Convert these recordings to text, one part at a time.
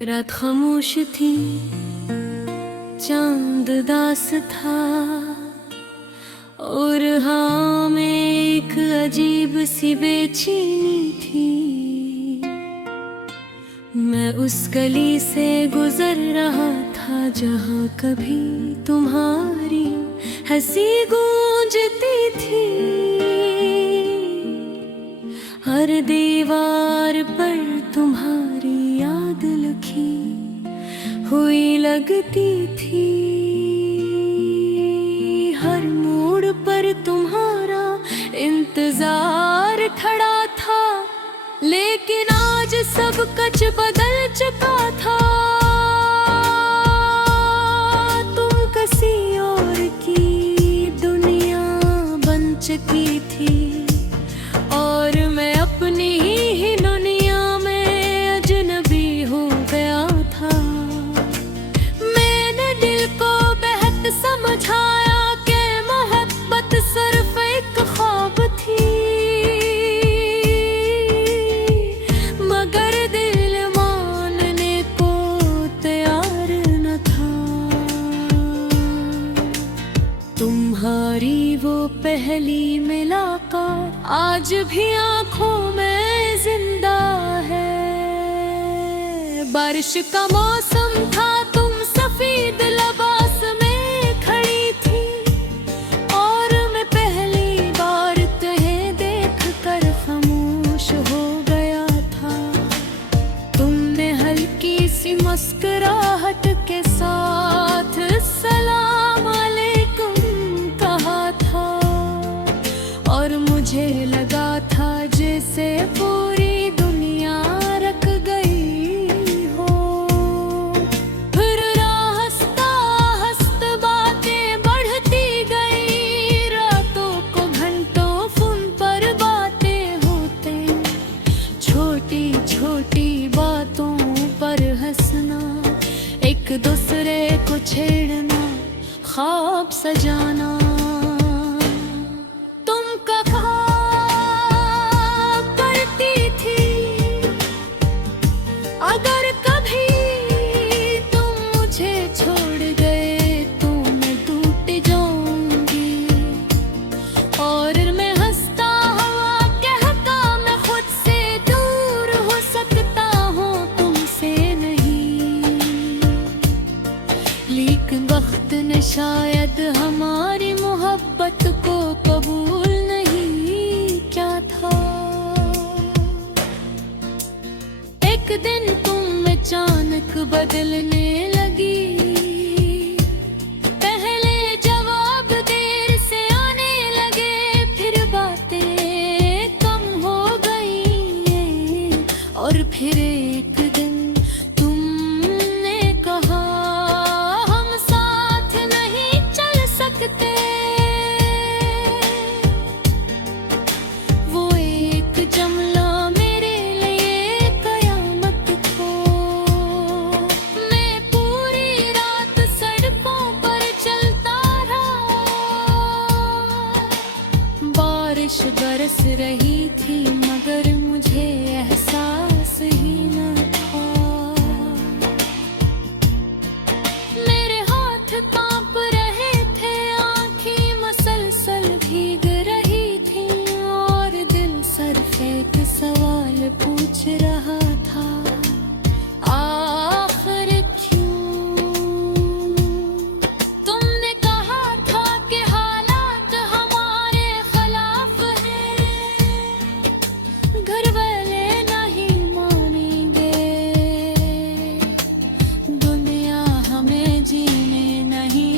रात खामोश थी, चांद दास था, और हाँ में एक अजीब सी बेचैनी थी। मैं उस गली से गुजर रहा था जहाँ कभी तुम्हारी हंसी गूंजती थी। हर दीवार पर तुम्हारी याद लिखी हुई लगती थी। हर मोड़ पर तुम्हारा इंतजार खड़ा था, लेकिन आज सब कुछ बदल चुका था। तुम किसी और की दुनिया बन चुकी थी, और मैं अपनी ही दुनिया में अजनबी हो गया था। मैंने दिल को बेहद समझाया कि मोहब्बत सिर्फ एक ख्वाब थी, मगर दिल मानने को तैयार न था। तुम्हारी वो पहली मुलाकात आज भी आंखों में जिंदा है। बारिश का मौसम था, तुम सफेद लिबास में खड़ी थी, और मैं पहली बार तुम्हें देखकर खामोश हो गया था। तुमने हल्की सी मुस्कुराहट के साथ सलाम अलैकुम कहा था, और मुझे लगा था जैसे पूरी दुनिया रख गई हो। फिर रास्ता हंसता बातें बढ़ती गई, रातों को घंटों फोन पर बातें होते, छोटी छोटी बातों पर हंसना, एक दूसरे को छेड़ना, ख्वाब सजाना। अगर कभी तुम मुझे छोड़ गए तो मैं टूट जाऊंगी, और मैं हंसता हुआ कहता मैं खुद से दूर हो सकता हूँ, तुमसे नहीं। लेकिन वक्त ने शायद हमारी मोहब्बत को कबूल नहीं किया था। एक दिन तुम अचानक बदलने लगी, पहले जवाब देर से आने लगे, फिर बातें कम हो गई, और फिर एक दिन तुमने कहा हम साथ नहीं चल सकते। वो एक जुमला बरस रही थी, मगर मुझे एहसास ही न था। मेरे हाथ कांप रहे थे, आंखें मसलसल भीग रही थी, और दिल सिर्फ एक सवाल पूछ रहा था, आखिर क्यों? तुमने कहा था कि हालात हमारे खिलाफ हैं, घर वाले नहीं मानेंगे, दुनिया हमें जीने नहीं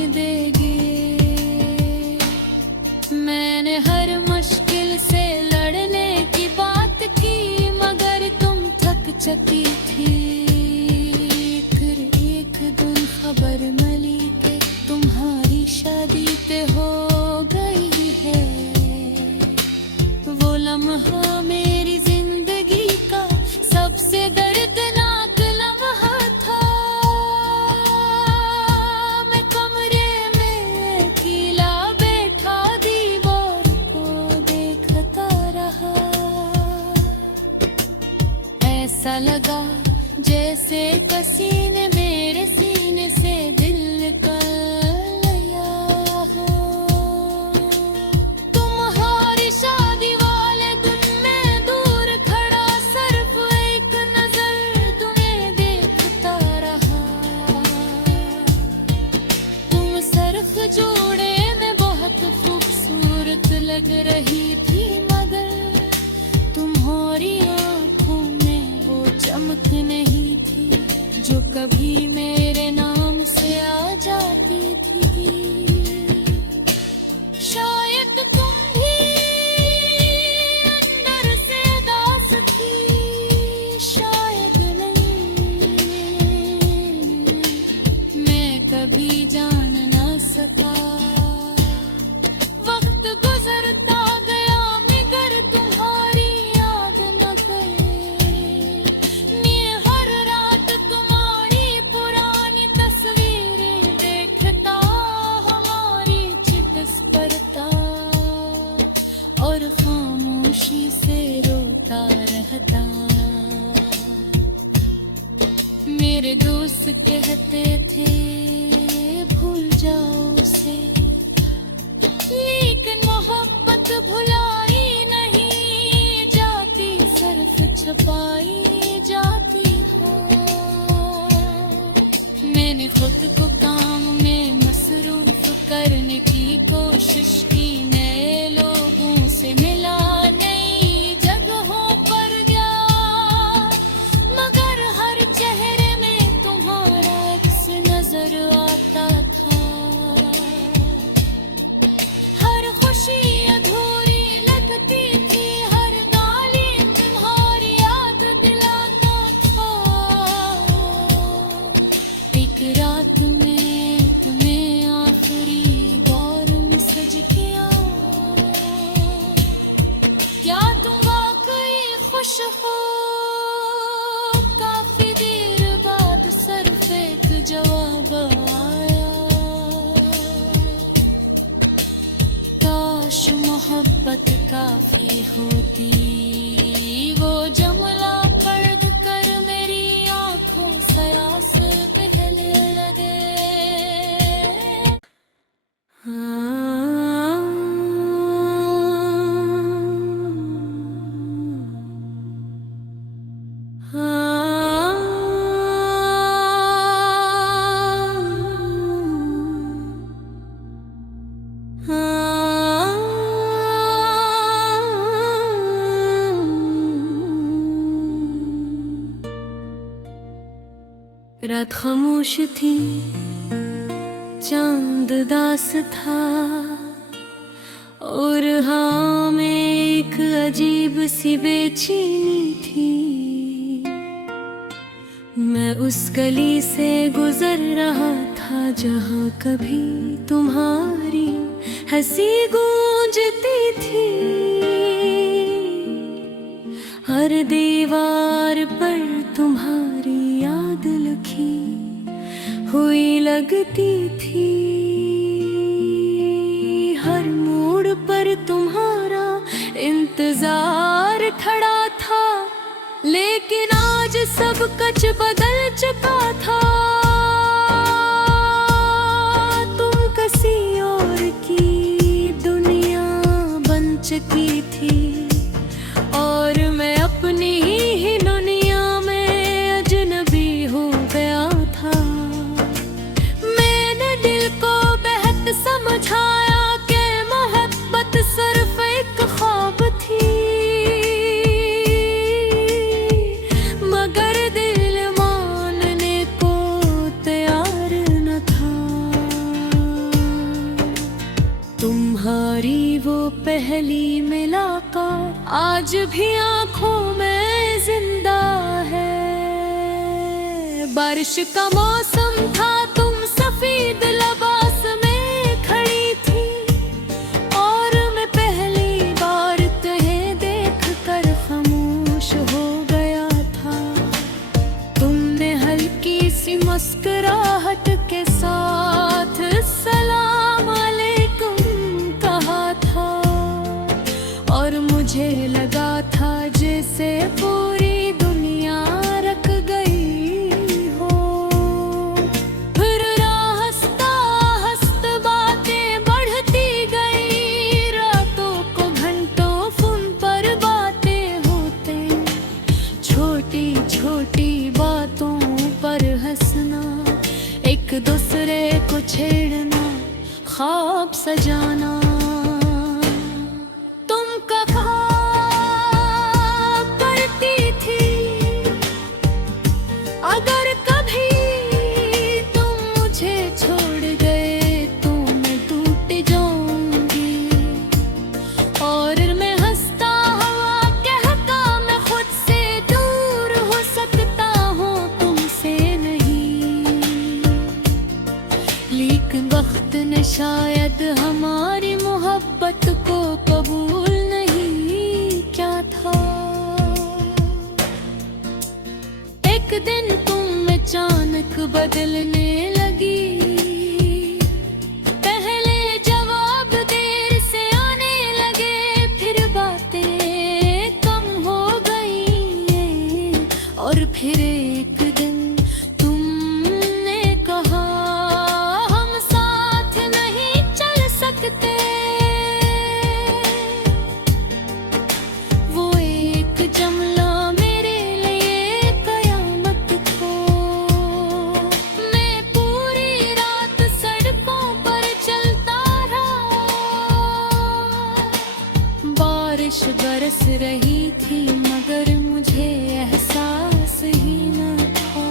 कभी मेरे नाम से आ जाती थी। शायद तुम भी अंदर से उदास थी, शायद नहीं, मैं कभी जान ना सका। वक्त गुजरता गया मगर तुम्हारी याद न गई। मैं हर रात तुम्हारी पुरानी तस्वीरें देखता, हमारी चिट्स पढ़ता और खामोशी से रोता रहता। मेरे दोस्त कहते थे भूल जाओ उसे, लेकिन मोहब्बत भुलाई नहीं जाती, सिर्फ छुपाई जाती है। मैंने खुद को काम में मसरूफ करने की कोशिश की, नए लोगों से मिला, नई जगहों पर गया, मगर हर चेहरे में तुम्हारा अक्स नजर आता था। हर खुशी अधूरी लगती थी, हर गाली तुम्हारी याद दिलाता था। एक रात में तुम्हें आखिरी बार मैसेज किया, क्या तुम वाकई खुश हो? काफी देर बाद सिर्फ एक जवाब आया, काश मोहब्बत काफी होती। वो जुमला पढ़ कर मेरी आंखों से आंसू बहने लगे। रात खामोश थी, चांद दास था, और हाँ में एक अजीब सी बेचैनी थी। मैं उस गली से गुजर रहा था जहाँ कभी तुम्हारी हंसी गूंजती थी। हर दीवार पर तुम्हारी याद लिखी हुई लगती थी, हर मोड़ पर तुम्हारा इंतजार खड़ा था। लेकिन आज सब कुछ बदल चुका था, तुम किसी और की दुनिया बन चुकी थी, और मैं अपनी ही दुनिया में अजनबी हो गया था। मैंने दिल को बेहद समझाया कि मोहब्बत सिर्फ एक ख्वाब थी, मगर दिल मानने को तैयार न था। तुम्हारी वो पहली मुलाकात आज भी आंखों में जिंदा है। बारिश का मौसम था, तुम सफेद लिबास में खड़ी थी, और मैं पहली बार तुम्हें देखकर खामोश हो गया था। तुमने हल्की सी मुस्कुराहट के साथ सलाम अलैकुम कहा था, और मुझे लगा था जैसे पूरी दुनिया रख गई हो। फिर रास्ता हंसता बातें बढ़ती गई, रातों को घंटों फोन पर बातें होते, छोटी छोटी बातों पर हंसना, एक दूसरे को छेड़ना, ख्वाब सजाना। अगर कभी लेकिन वक्त ने शायद हमारी मोहब्बत को कबूल नहीं क्या था। एक दिन तुम अचानक बदलने लगी, पहले जवाब देर से आने लगे, फिर बातें कम हो गई और फिर एक दिन तुमने कहा हम साथ नहीं चल सकते। वो एक जमला मेरे लिए कयामत था। मैं पूरी रात सड़कों पर चलता रहा, बारिश बरस रही थी मगर मुझे एहसास ही न था।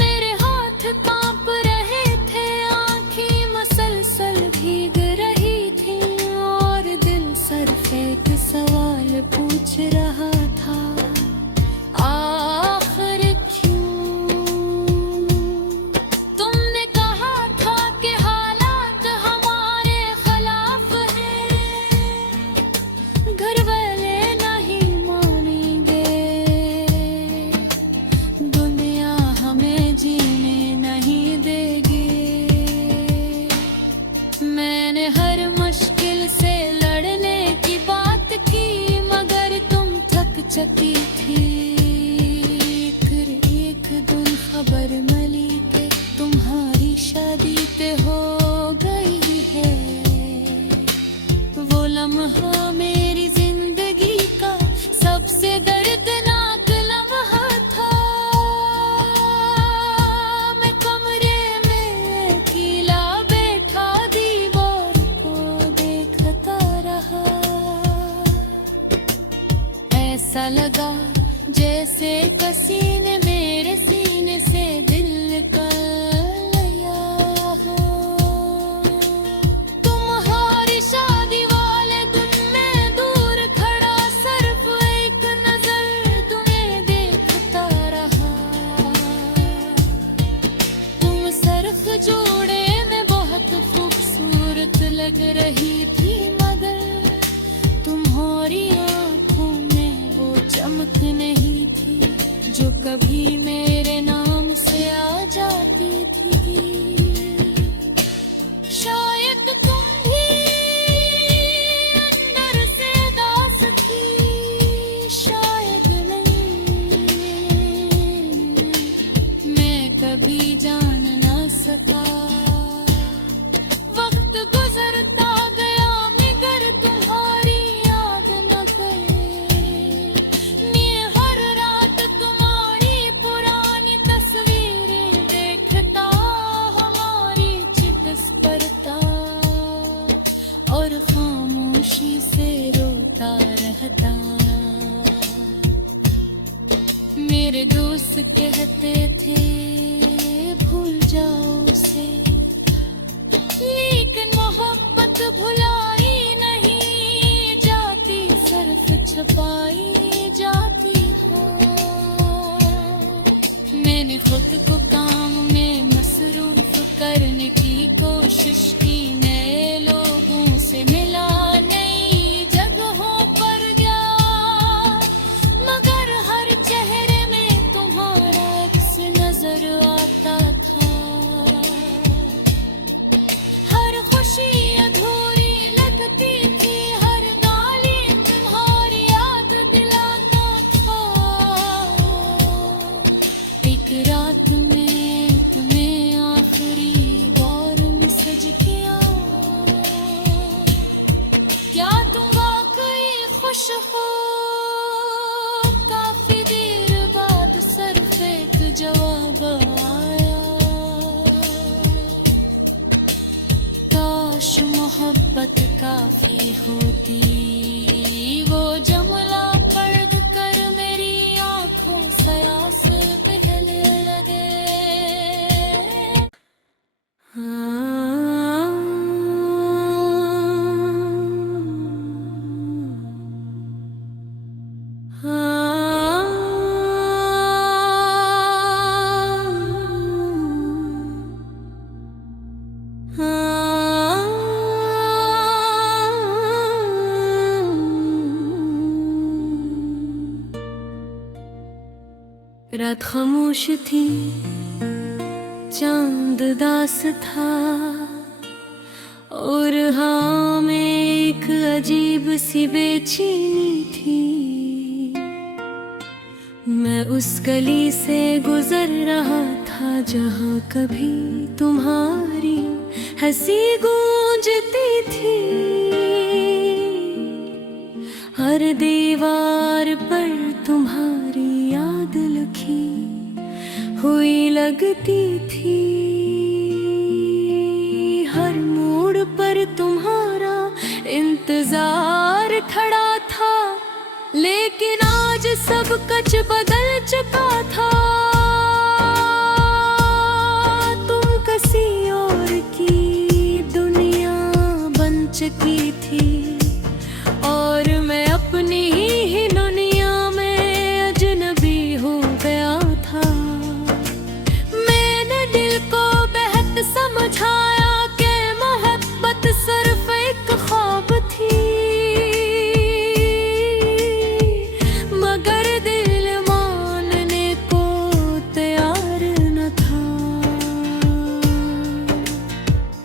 मेरे हाथ कांप रहे थे, आंखें मसलसल भीग रही थी और दिल सिर्फ एक सवाल पूछ रहा था, आखिर क्यों? तुमने कहा था कि हालात हमारे खिलाफ हैं, घर वाले नहीं मानेंगे, दुनिया हमें जीने नहीं देगी। मैंने हर मुश्किल से लड़ने की बात की मगर तुम थक चकी थी। फिर एक दिन खबर मिली कि तुम्हारी शादी पे हो गई है। वो लम्हा मेरी जिंदगी का सबसे दर्दनाक लम्हा था। मैं कमरे में अकेला बैठा दीवार को देखता रहा। ऐसा लगा जैसे किसी ने मेरे सीने से दिल निकाल लिया हो। तुम्हारी शादी वाले दिन मैं दूर खड़ा सिर्फ एक नजर तुम्हें देखता रहा। तुम सिर्फ जोड़े में बहुत खूबसूरत लग रही थी मगर तुम्हारी आंखों में वो चमक नहीं थी जो कभी मेरे नाम से आ जाती थी। शायद तुम भी अंदर से उदास थी, शायद नहीं, मैं कभी जान ना सका। वक्त गुजरता गया मगर तुम्हारी याद न गई। मैं हर रात तुम्हारी पुरानी तस्वीरें देखता, हमारी चिट्स पढ़ता और खामोशी से रोता रहता। मेरे दोस्त कहते थे भूल जाओ उसे, लेकिन मोहब्बत भुलाई नहीं जाती, सिर्फ छुपाई जाती है। मैंने खुद को काम में मसरूफ करने की कोशिश की, नए लोगों से मिला, नई जगहों पर गया मगर हर चेहरे में तुम्हारा अक्स नजर आता था। हर खुशी अधूरी लगती थी, हर गाली तुम्हारी याद दिलाता था। एक रात में तुम्हें आखिरी बार मैसेज किया, क्या तुम वाकई खुश हो? काफी देर बाद सिर्फ एक जवाब आया, काश मोहब्बत काफी होती। वो जमला पढ़ कर मेरी आंखों से आंसू बहने लगे। रात खामोश थी, चांद दास था, और हाँ में एक अजीब सी बेचैनी थी। मैं उस गली से गुजर रहा था जहाँ कभी तुम्हारी हंसी गूंजती थी। हर दीवार पर तुम्हारी याद लिखी हुई लगती थी। हर मोड़ पर तुम्हारा इंतजार खड़ा था, लेकिन आज सब कुछ बदल चुका था। तुम किसी और की दुनिया बन चुकी थी, और मैं अपनी ही दुनिया में अजनबी हो गया था। मैंने दिल को बेहद समझाया कि मोहब्बत सिर्फ एक ख्वाब थी, मगर दिल मानने को तैयार न था।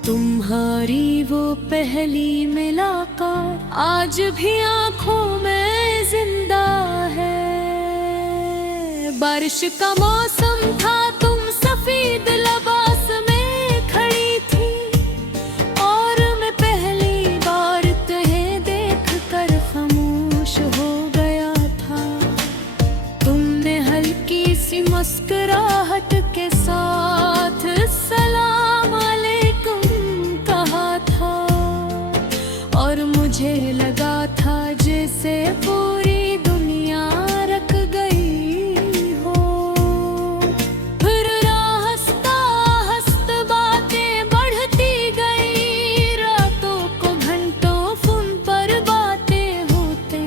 तुम्हारी वो पहली मुलाकात आज भी आंखों में जिंदा है। बारिश का मौसम था, तुम सफेद लिबास में खड़ी थी, और मैं पहली बार तुम्हें देखकर खामोश हो गया था। तुमने हल्की सी मुस्कुराहट के साथ सलाम अलैकुम कहा था, और मुझे लगा था जैसे पूरी दुनिया रख गई हो। फिर रास्ता हंसता बातें बढ़ती गई, रातों को घंटों फोन पर बातें होते,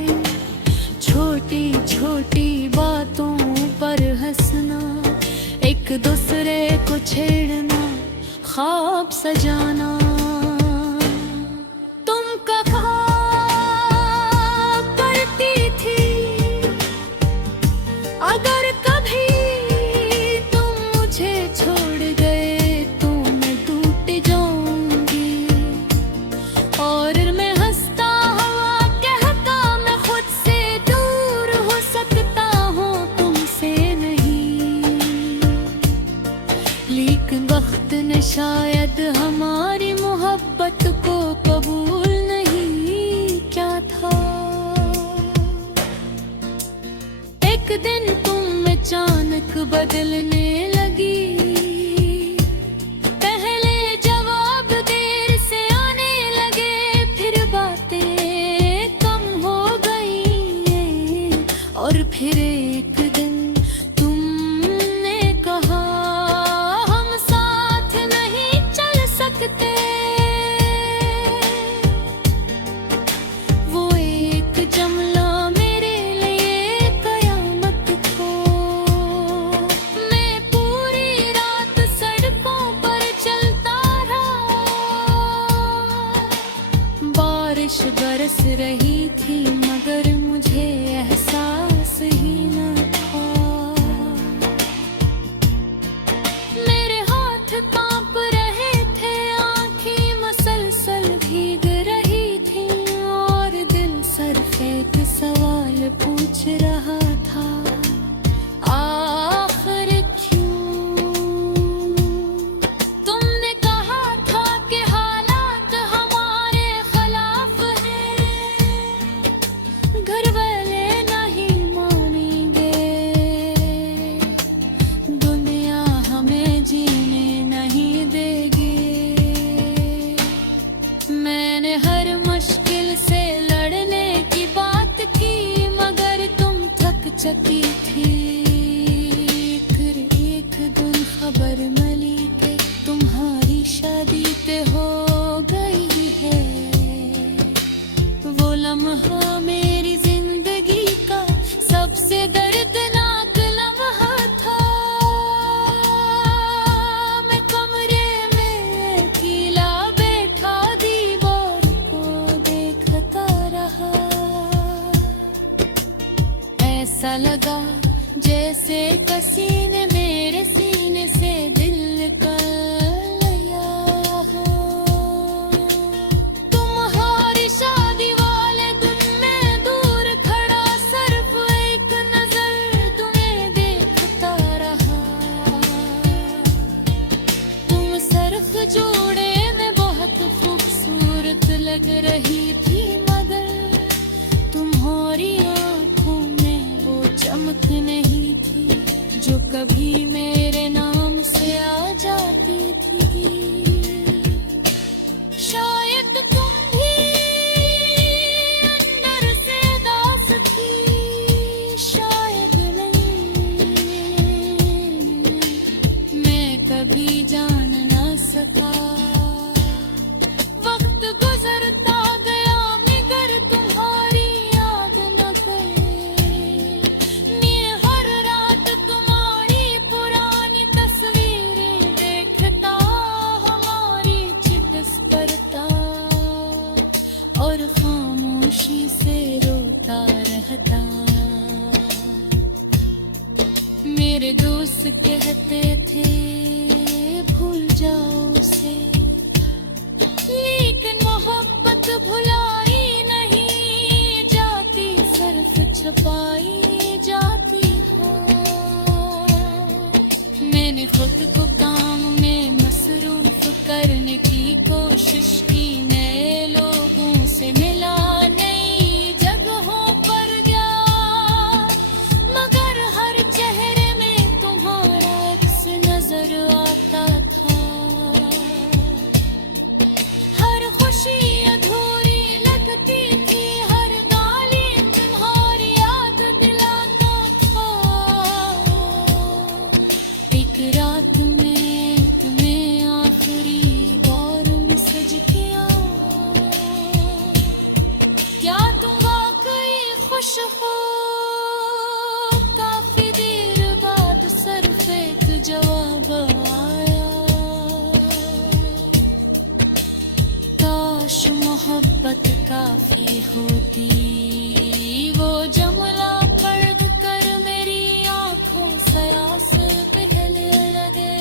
छोटी छोटी बातों पर हंसना, एक दूसरे को छेड़ना, ख्वाब सजाना। अगर कभी तुम मुझे छोड़ गए तो मैं टूट जाऊंगी, और मैं हंसता हुआ कहता मैं खुद से दूर हो सकता हूँ, तुमसे नहीं। लेकिन वक्त ने शायद हमारी मोहब्बत को कबूल नहीं किया था। एक दिन तुम अचानक बदलने लगी, पहले जवाब देर से आने लगे, फिर बातें कम हो गई, और फिर एक दिन तुमने कहा हम साथ नहीं चल सकते। वो एक जुमला बरस रही थी, मगर मुझे एहसास ही न था। मेरे हाथ कांप रहे थे, आंखें मसलसल भीग रही थी, और दिल सिर्फ एक सवाल पूछ रहा था, आखिर क्यों? तुमने कहा था कि हालात हमारे खिलाफ हैं, घर वाले नहीं मानेंगे, दुनिया हमें जीने नहीं सरफ जोड़े में बहुत खूबसूरत लग रही थी, मगर तुम्हारी आंखों में वो चमक नहीं थी जो कभी मेरे नाम से आ जाती थी। शायद तुम भी अंदर से उदास थी, शायद नहीं, मैं कभी जान ना सका। वक्त गुजरता गया मगर तुम्हारी याद न गई। मैं हर रात तुम्हारी पुरानी तस्वीरें देखता, हमारी चिट्स पढ़ता और खामोशी से रोता रहता। मेरे दोस्त कहते थे भूल जाओ उसे, लेकिन मोहब्बत भुलाई नहीं जाती, सरफ छपाई जाती है। मैंने खुद को काम में मसरूफ करने की कोशिश की, नए लोगों से मिला, नई जगहों पर गया, मगर हर चेहरे में तुम्हारा अक्स नजर आता था। हर खुशी अधूरी लगती थी, हर गाली तुम्हारी याद दिलाता था। एक रात में तुम्हें आखिरी बार मैसेज किया, क्या तुम वाकई खुश हो? काफी देर बाद सिर्फ एक जवाब आया, काश मोहब्बत काफी होती। वो जुमला पढ़ कर मेरी आंखों से आंसू बहने लगे।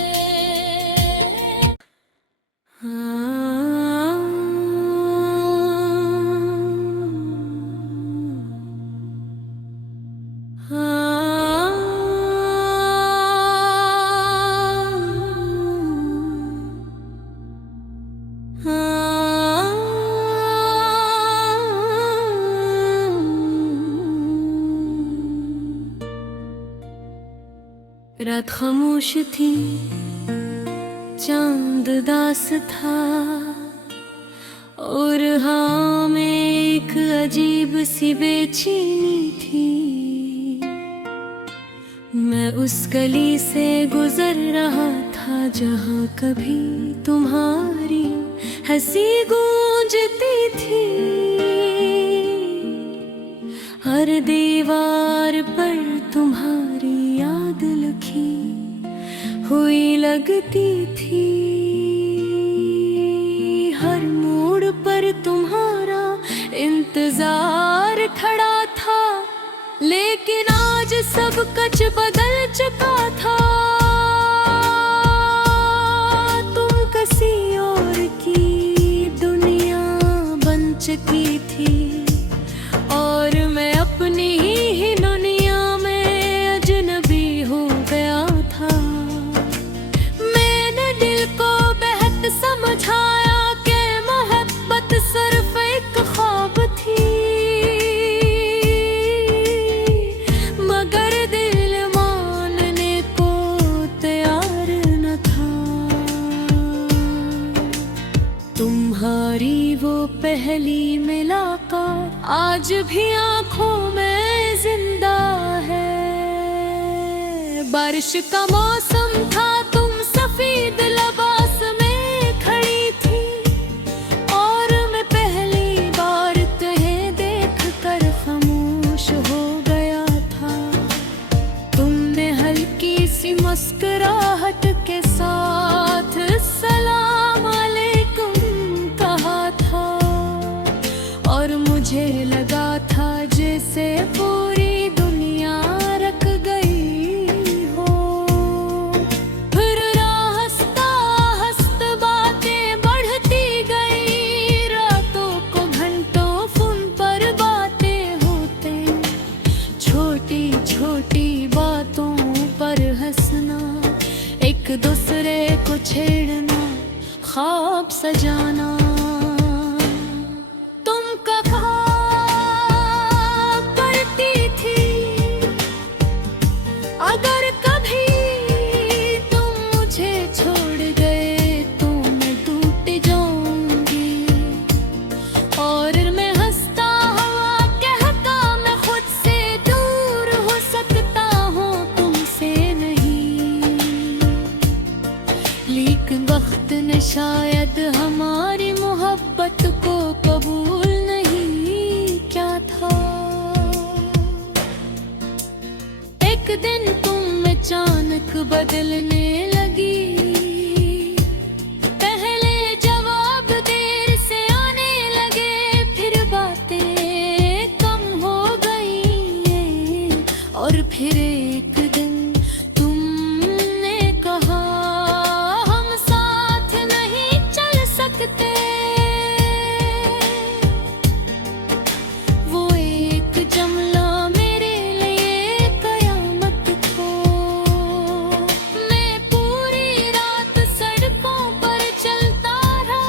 रात खामोश थी, चांद दास था, और हाँ में एक अजीब सी बेचैनी थी। मैं उस गली से गुजर रहा था जहाँ कभी तुम्हारी हंसी गूंजती थी। हर दीवार पर तुम्हारी याद लिखी हुई लगती थी, हर मोड़ पर तुम्हारा इंतजार खड़ा था। लेकिन आज सब कुछ बदल चुका था, तुम किसी और की दुनिया बन चुकी थी, और मैं अपनी ही दुनिया में अजनबी हो गया था। मैंने दिल को बेहद समझाया कि मोहब्बत सिर्फ एक ख्वाब थी, मगर दिल मानने को तैयार न था। तुम्हारी वो पहली मुलाकात आज भी आंखों में जिंदा है। बारिश का मौसम था, तुम सफेद लिबास में खड़ी थी, और मैं पहली बार तुम्हें देखकर खामोश हो गया था। तुमने हल्की सी मुस्कुराहट के साथ सलाम अलैकुम कहा था, और मुझे लगा था जैसे पूरी दुनिया रख गई हो। फिर ख्वाब सजाना। तुम कहा करती थी अगर कभी तुम मुझे छोड़ गए तो मैं टूट जाऊंगी। और मैं हंसता हुआ कहता मैं खुद से दूर हो सकता हूँ तुमसे नहीं। लेकिन वक्त ने शायद हमारी मोहब्बत को कबूल नहीं क्या था। एक दिन तुम अचानक बदलने लगी। पहले जवाब देर से आने लगे, फिर बातें कम हो गई। और फिर एक दिन तुमने कहा हम साथ नहीं चल सकते। वो एक जमला मेरे लिए कयामत था। मैं पूरी रात सड़कों पर चलता रहा।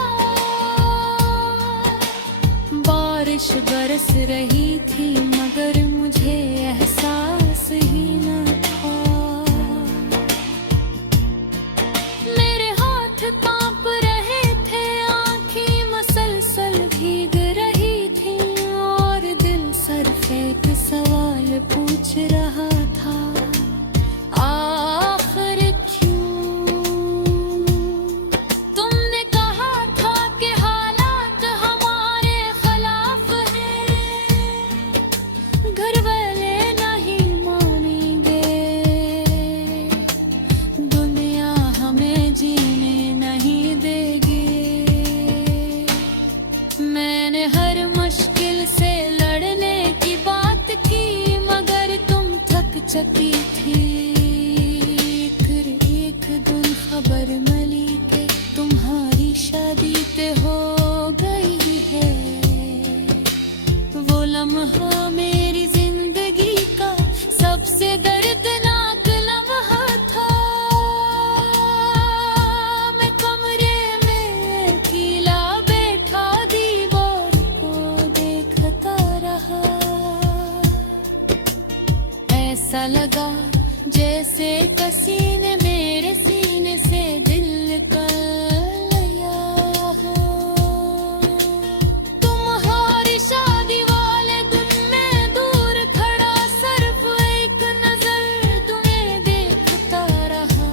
बारिश बरस रही थी मगर मुझे एहसास ही न था। मेरे हाथ कांप रहे थे, आंखें मसलसल भीग रही थी और दिल सिर्फ एक सवाल पूछ रहा था, आखिर क्यों? तुमने कहा था कि हालात हमारे खिलाफ हैं, घर वाले नहीं मानेंगे, दुनिया हमें जीने नहीं देगी। मैंने हर मुश्किल से लड़ने की बात की मगर तुम थक चकी थी। फिर एक दिन खबर मिली कि तुम्हारी शादी ते हो गई है। वो लम्हा मेरी जिंदगी का सबसे दर्दनाक लम्हा था। मैं कमरे में अकेला बैठा दीवार को देखता रहा। ऐसा लगा जैसे किसी ने मेरे सीने से दिल निकाल लिया हो। तुम्हारी शादी वाले दिन मैं दूर खड़ा सिर्फ एक नजर तुम्हें देखता रहा।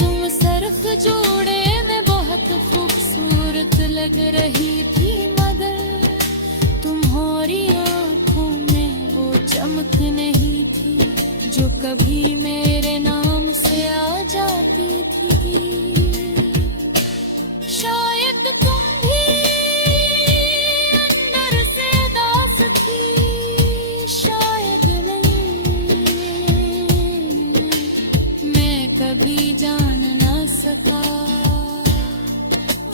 तुम सिर्फ जोड़े में बहुत खूबसूरत लग रही थी मगर तुम्हारी आंखों में वो चमक नहीं थी जो कभी मेरे नाम से आ जाती थी। शायद तुम भी अंदर से उदास थी, शायद नहीं, मैं कभी जान ना सका।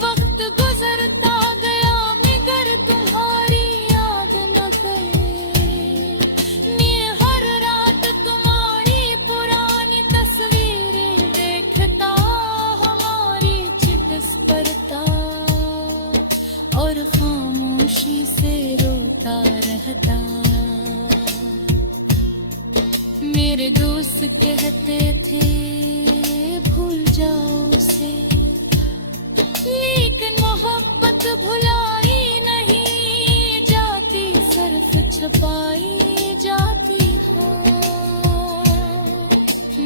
वक्त गुजरता गया मगर तुम्हारी याद न गई। मैं हर रात तुम्हारी पुरानी तस्वीरें देखता, हमारी चिट्स पढ़ता और खामोशी से रोता रहता। मेरे दोस्त कहते थे भूल जाओ उसे, लेकिन मोहब्बत भुलाई नहीं जाती, सिर्फ छुपाई जाती है।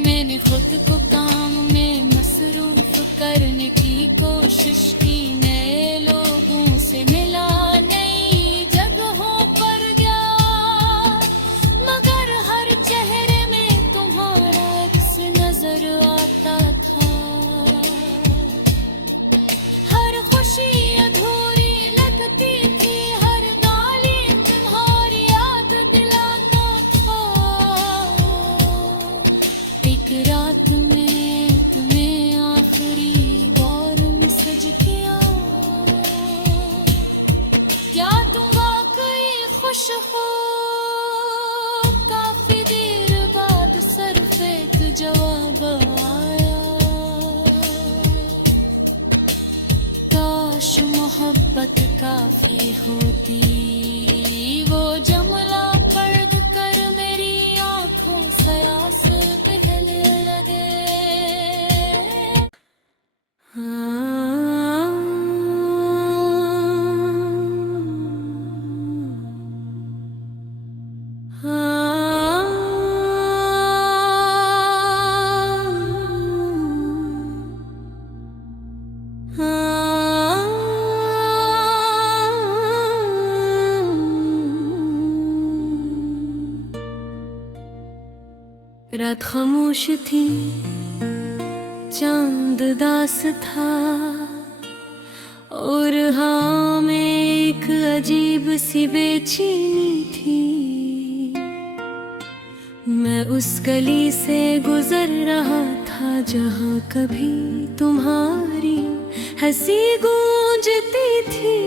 मैंने खुद को काम में मसरूफ करने की कोशिश की, नए लोगों से मिला, नई जगहों पर गया मगर हर चेहरे में तुम्हारा अक्स नजर आता था। हर खुशी अधूरी लगती थी, हर गाली तुम्हारी याद दिलाता था। एक रात में तुम्हें आखिरी बार मैसेज किया होती। वो जमला पर्द कर मेरी आंखों से आंसू बहने लगे। रात खामोश थी, चांद दास था, और हाँ में एक अजीब सी बेचैनी थी। मैं उस गली से गुजर रहा था जहाँ कभी तुम्हारी हंसी गूंजती थी।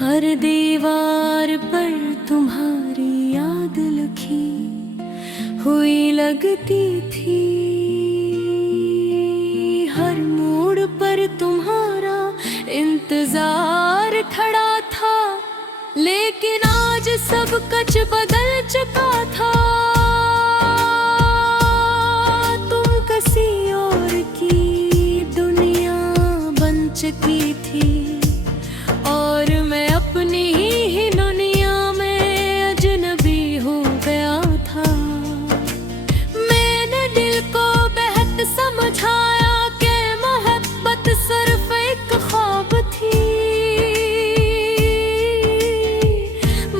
हर दीवार पर तुम्हारी याद लिखी हुई लगती थी। हर मोड़ पर तुम्हारा इंतजार खड़ा था, लेकिन आज सब कुछ बदल चुका था। तुम किसी और की दुनिया बन चुकी थी, और मैं अपनी ही दुनिया में अजनबी हो गया था। मैंने दिल को बेहद समझाया कि मोहब्बत सिर्फ एक ख्वाब थी,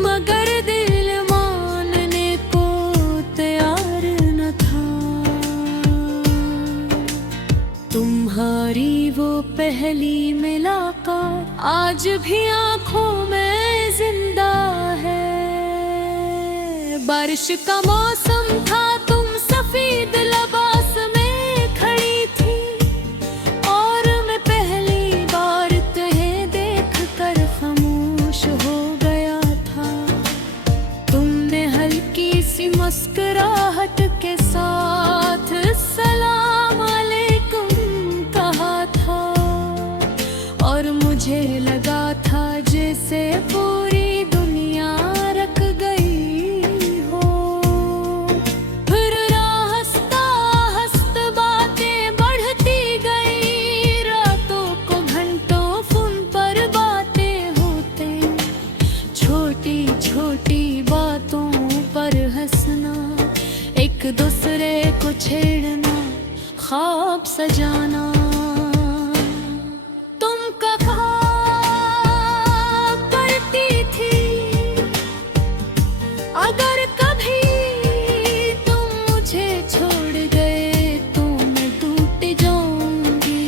मगर दिल मानने को तैयार न था। तुम्हारी वो पहली मुलाकात आज भी आंखों में जिंदा है। बारिश का मौसम था, तुम सफेद लिबास में खड़ी थी, और मैं पहली बार तुम्हें देखकर खामोश हो गया था। तुमने हल्की सी मुस्कुराहट के साथ सलाम अलैकुम कहा था, और मुझे लगा था जैसे पूरी दुनिया रख गई हो। फिर हंसता हंसता बातें बढ़ती गई, रातों को घंटों फोन पर बातें होते, छोटी छोटी बातों पर हंसना, एक दूसरे को छेड़ना, ख्वाब सजाना। अगर कभी तुम मुझे छोड़ गए तो मैं टूट जाऊंगी,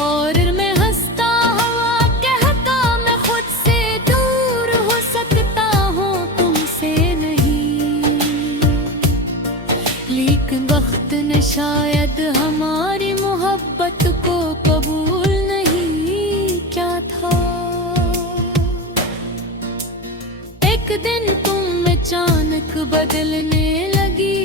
और मैं हंसता हुआ कहता मैं खुद से दूर हो सकता हूँ तुमसे नहीं। लेकिन वक्त ने शायद हमारी मोहब्बत को कबूल नहीं क्या था। एक दिन तुम अचानक बदलने लगी,